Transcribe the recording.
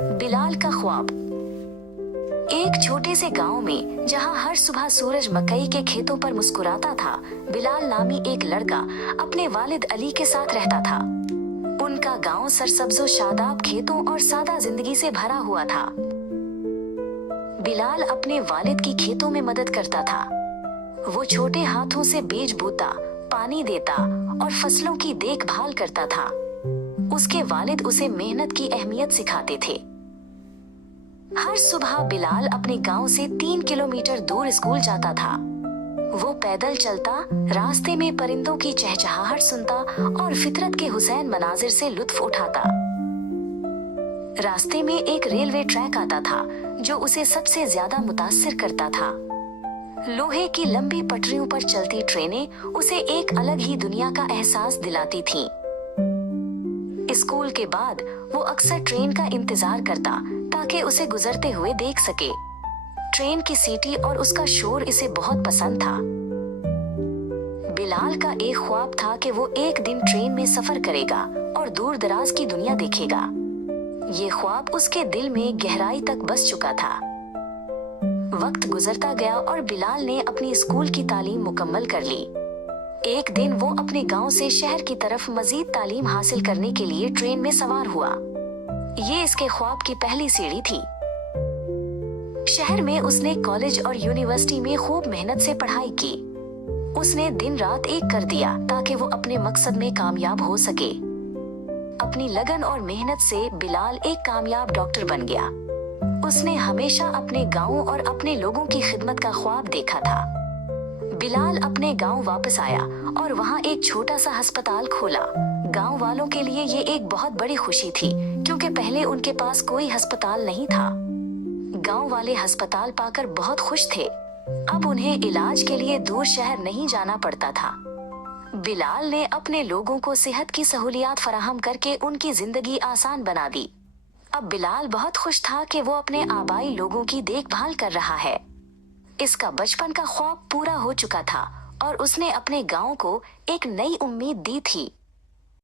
बिलाल का ख्वाब। एक छोटे से गांव में जहां हर सुबह सूरज मकई के खेतों पर मुस्कुराता था, बिलाल नामी एक लड़का अपने वालिद अली के साथ रहता था। उनका गांव सरसब्जो शादाब खेतों और सादा जिंदगी से भरा हुआ था। बिलाल अपने वालिद की खेतों में मदद करता था। वो छोटे हाथों से बीज बोता, पानी देता और फसलों की देखभाल करता था। उसके वालिद उसे मेहनत की अहमियत सिखाते थे। हर सुबह बिलाल अपने गांव से 3 किलोमीटर दूर स्कूल जाता था। वो पैदल चलता, रास्ते में परिंदों की चहचहाहट सुनता और फितरत के हुसैन मनाजिर से लुत्फ उठाता। रास्ते में एक रेलवे ट्रैक आता था जो उसे सबसे ज्यादा मुतासिर करता था। लोहे की लंबी पटरियों पर चलती ट्रेनें उसे एक अलग ही दुनिया का एहसास दिलाती थीं। स्कूल के बाद वो अक्सर ट्रेन का इंतजार करता ताकि उसे गुजरते हुए देख सके। ट्रेन की सीटी और उसका शोर इसे बहुत पसंद था। बिलाल का एक ख्वाब था कि वो एक दिन ट्रेन में सफर करेगा और दूर दराज की दुनिया देखेगा। ये ख्वाब उसके दिल में गहराई तक बस चुका था। वक्त गुजरता गया और बिलाल ने अपनी स्कूल की तालीम मुकम्मल कर ली। एक दिन वो अपने गांव से शहर की तरफ मजीद तालीम हासिल करने के लिए ट्रेन में सवार हुआ। ये इसके ख्वाब की पहली सीढ़ी थी। शहर में उसने कॉलेज और यूनिवर्सिटी में खूब मेहनत से पढ़ाई की। उसने दिन रात एक कर दिया ताकि वो अपने मकसद में कामयाब हो सके। अपनी लगन और मेहनत से बिलाल एक कामयाब डॉक्टर बन गया। उसने हमेशा अपने गांव और अपने लोगों की खिदमत का ख्वाब देखा था। बिलाल अपने गांव वापस आया और वहां एक छोटा सा अस्पताल खोला। गांव वालों के लिए ये एक बहुत बड़ी खुशी थी क्योंकि पहले उनके पास कोई अस्पताल नहीं था। गांव वाले अस्पताल पाकर बहुत खुश थे। अब उन्हें इलाज के लिए दूर शहर नहीं जाना पड़ता था। बिलाल ने अपने लोगों को सेहत की सहूलियात फराहम करके उनकी जिंदगी आसान बना दी। अब बिलाल बहुत खुश था कि वो अपने आबाई लोगों की देखभाल कर रहा है। इसका बचपन का ख्वाब पूरा हो चुका था और उसने अपने गांव को एक नई उम्मीद दी थी।